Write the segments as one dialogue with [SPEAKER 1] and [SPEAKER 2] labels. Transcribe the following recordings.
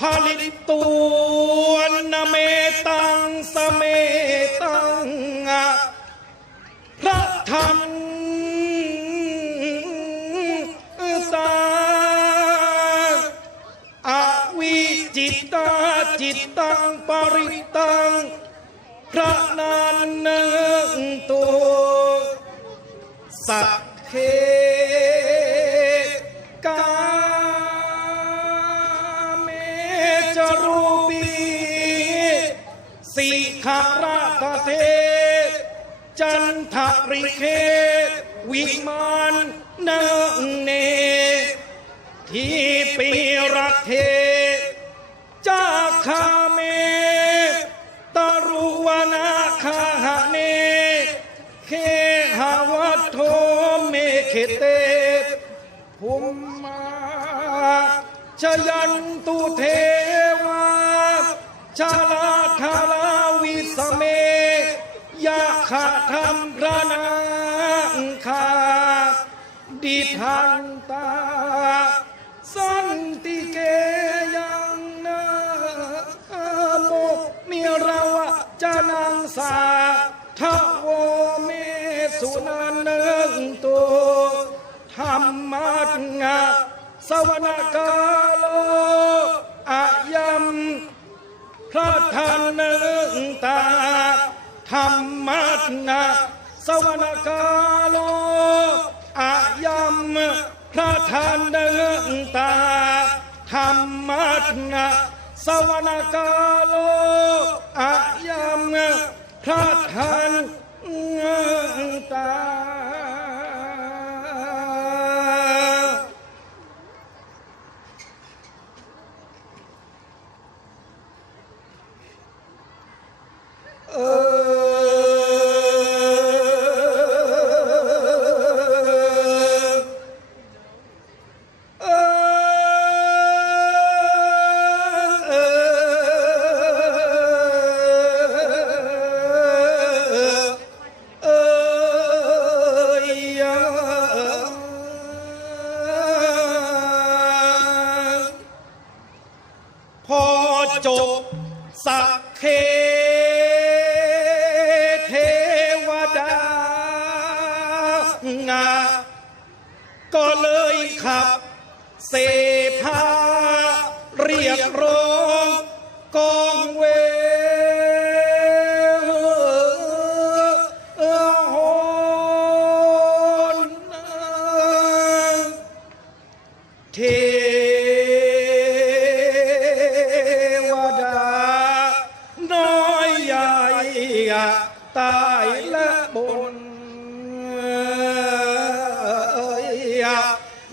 [SPEAKER 1] ผลิตตัวนเมตังสเมตังอะพระธรรมตาอาวิจิตตาจิตตังปริตัง พระนานนตัวสัก จันทริเควิมานนงเน ที่ปีรักเทจาคาเมตรุวนาคาหะเน เคหาวัตโทเมเขเตภูมมาชยันตุเทวาชาลาทาลาวิสเมยาขะธรรม ดิทันตา สันติเกยังนาโมมิราวะจานังสาทโวเมสุนันเนงตัวธรรมังะสวนกาโลอายัมพระทานเนืองตาธรรมัตนาสวรรกาโล อายัมพระทานเดืองตาธรรมัตนะสวนกาโลอายัมพระทาน ขับ เสพาเรียกร้อง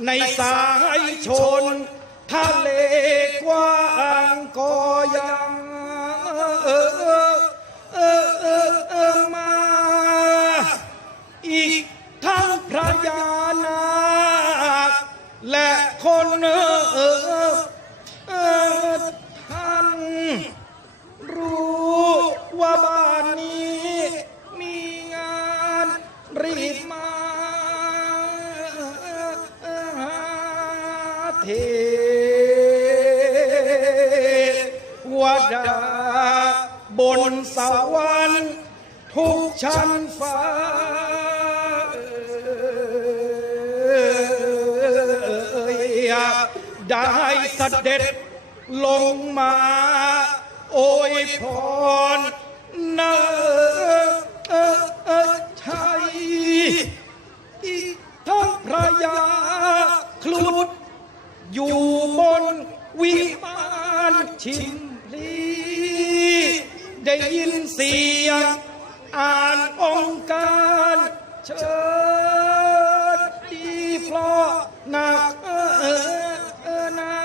[SPEAKER 1] ในสายชน ทะเลกว้างก็ยังเออเออเออเออเออมา อีกทั้งพระยานาคและคนเออเออเออท่านรู้ว่าบ้านนี้มีงานรีบมา เทวดา บนสวรรค์ทุกชั้นฟ้าได้สเสด็จลงมา โอยพรนะชัยทั้งพระยาคลุด อยู่บนวิมานชิมพลีได้ยินเสียง อ่านองค์การเชิญดีเพราะนักเออนา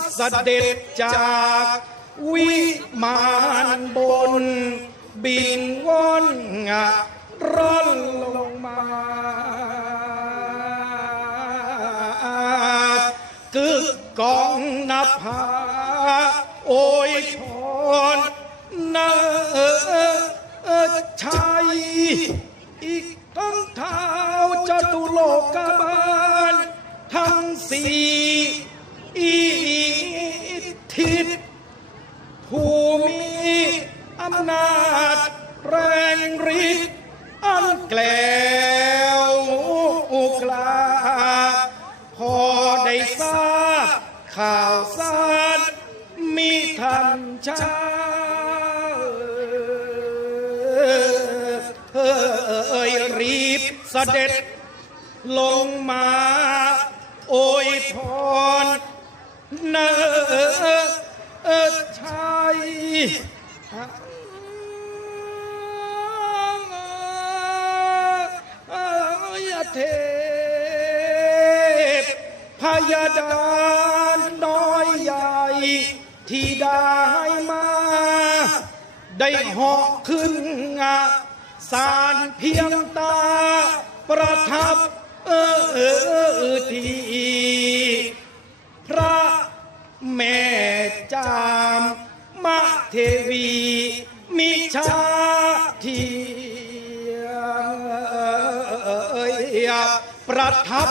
[SPEAKER 1] สเสด็จจากวิมานบน บินว่อนงะร่อนลงมา ภาโอยพรนะเออเออชัย อีกทั้งเท้าจตุโลกบาล ทั้งสี่อีทิศผู้มีอำนาจแรงฤทธิ์อันแกล ช้าเอ้ยรีบเสด็จลงมา โอยพรเนอเออชัยเทพพยาดานน้อยใหญ่ ที่ได้มา ได้เหาะขึ้นงาสารเพียงตา ประทับเออเออทีพระแม่จามมะเทวีมิชาทีประทับ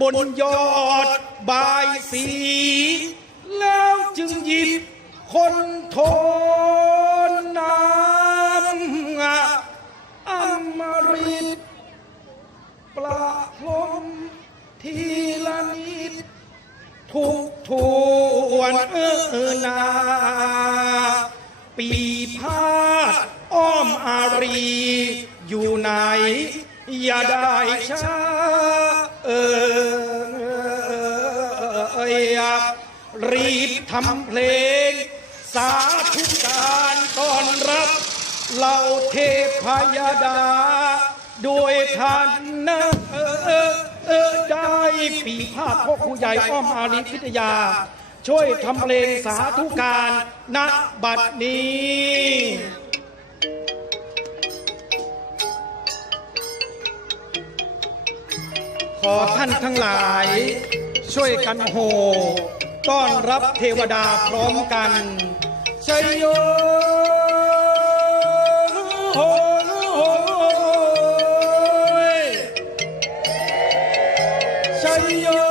[SPEAKER 1] บนยอดบายสี แล้วจึงยิ คนทนน้ำอมฤตประพรมทีละนิดทุกทวนเออนา ปีพาดอ้อมอารีอยู่ไหน อย่าได้ช้าเออรีบทำเพลง สาธุการต้อนรับเหล่าเทพยดา ด้วยท่านนะเออเออเออได้ปีพาดพ่อครูใหญ่อ้อมอารีพิทยา ช่วยทำเพลงสาธุการณบัดนี้ขอท่านทั้งหลาย ช่วยกันโหต้อนรับเทวดาพร้อมกัน ชัยโยโหโ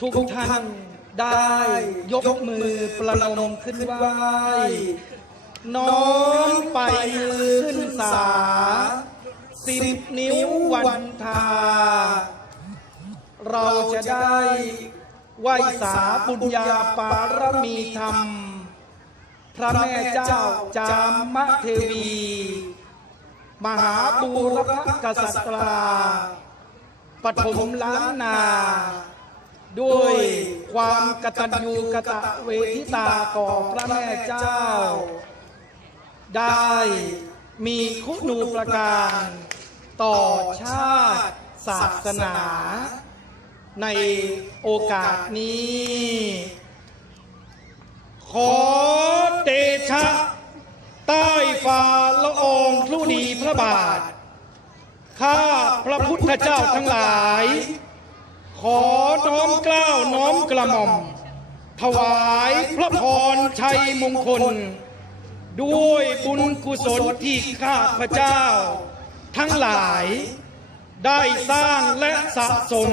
[SPEAKER 1] ทุ
[SPEAKER 2] กท่านได้ย
[SPEAKER 1] กมือประนมขึ้นไหวน้อมไปมือขึ้นสาสิบนิ้ววันทา เราจะได้ไหวสาบุญญาปารมีธรรม พระแม่เจ้าจามเทวี มหาบูรพกษัตราปฐมล้านนา ด้วยความกตัญญูกตเวทิตาต่อพระแม่เจ้า ได้มีคุณูประการ ต่อชาติศาสนา ในโอกาสนี้ ขอเดชะ ใต้ฝ่าละอองธุลีพระบาท ข้าพระพุทธเจ้าทั้งหลาย ขอน้อมเกล้าวน้อมกระหม่อม ถวายพระพรชัยมงคล ด้วยบุญกุศลที่ข้าพระเจ้า ทั้งหลาย ได้สร้างและสะสม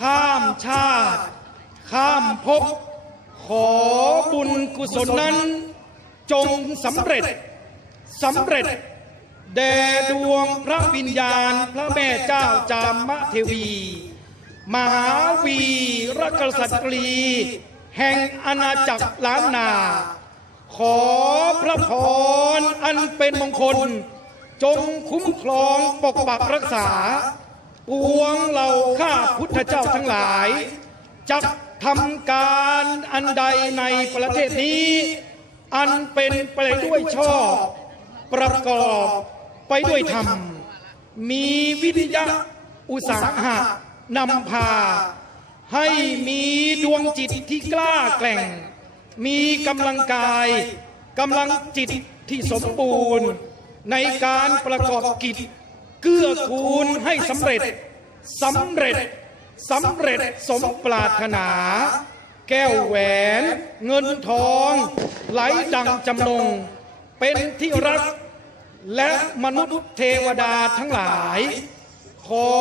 [SPEAKER 1] ข้ามชาติ ข้ามภพขอบุญกุศลนั้น จงสำเร็จสำเร็จแด่ดวงพระวิญญาณพระแม่เจ้าจามเทวี มหาวีรกษัตรี แห่งอาณาจักรล้านนา ขอพระพรอันเป็นมงคล จงคุ้มครองปกปักรักษา ปวงเหล่าข้าพุทธเจ้าทั้งหลายจะทำการอันใดในประเทศนี้ อันเป็นไปด้วยชอบ ประกอบไปด้วยธรรม มีวิทยาอุตสาหะ นำพา ให้มีดวงจิตที่กล้าแกร่ง มีกำลังกายกำลังจิตที่สมบูรณ์ ในการประกอบกิจ เกื้อกูลให้สำเร็จสำเร็จสำเร็จสมปรารถนา แก้วแหวนเงินทอง ไหลดังจำนง เป็นที่รัก และมนุษย์เทวดาทั้งหลาย ขอ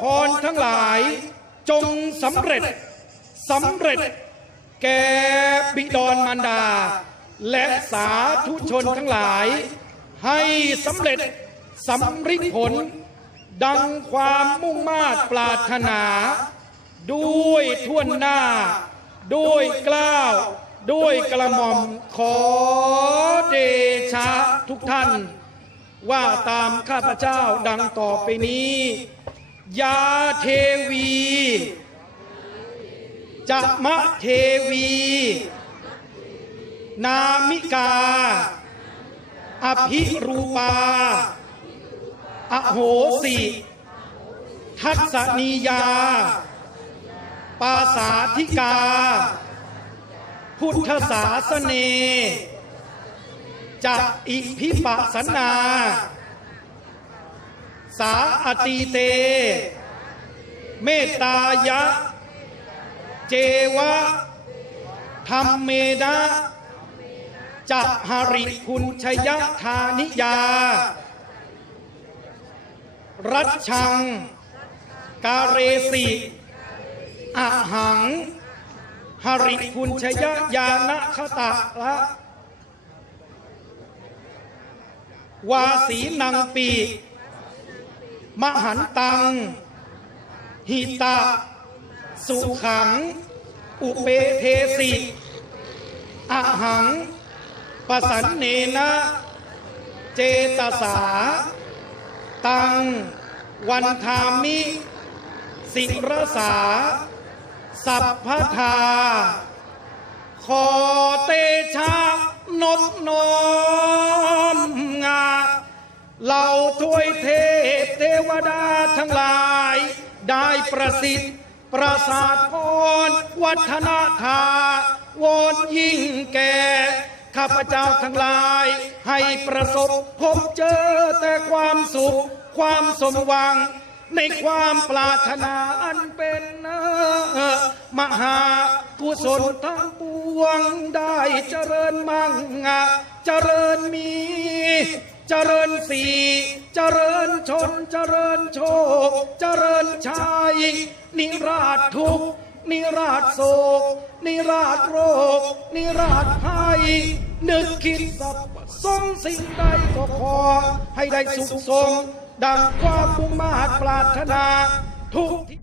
[SPEAKER 1] พรทั้งหลาย จงสำเร็จสำเร็จ แก่บิดรมารดา และสาธุชนทั้งหลาย ให้สำเร็จสำริผล ดังความมุ่งมา่ปรารถนา ด้วยท่วนหน้า ด้วยกล้าว ด้วยกระหม่อมขอเดชะทุกท่าน ว่าตามข้าพเจ้าดังต่อไปนี้ ยาเทวี จะมะเทวี นามิกา อภิรูปา อโหสิ ทัศนียา ปาสาธิกา พุทธศาสเน จะอิพิปัสนา สาอติเต เมตตายะ เจวะธรรมเมดะจะหริคุณชยธานิยา รัชชัง กาเรสิอะหัง หริคุณชยยานะคตะละ วาสีนังปี มหันตัง หิตะ สุขัง อุเปเทสิอหังปสันเนนะ เจตสา ตัง วันทามิ สิรสา สัพพทา ขอเตชะนบน้อ ดาทั้งหลาย ได้ประสิทธิ์ ประสาทพรวัฒนธาวอนยิ่งแก่ข้าพเจ้าทั้งหลาย ให้ประสบพบเจอแต่ความสุข ความสมหวัง ในความปรารถนาอันเป็นเอ่อมหากุศลทั้งปวงได้เจริญมั่งเจริญมี เจริญสี เจริญชนเจริญโชค เจริญชัยนิราชทุกข์นิราชโศก นิราชโรค นิราชภัยนึกคิดสับสมสิ่งใดก็ขอ ให้ได้สุขสม ดังความมุ่งมาตรปรารถนา ทุกที่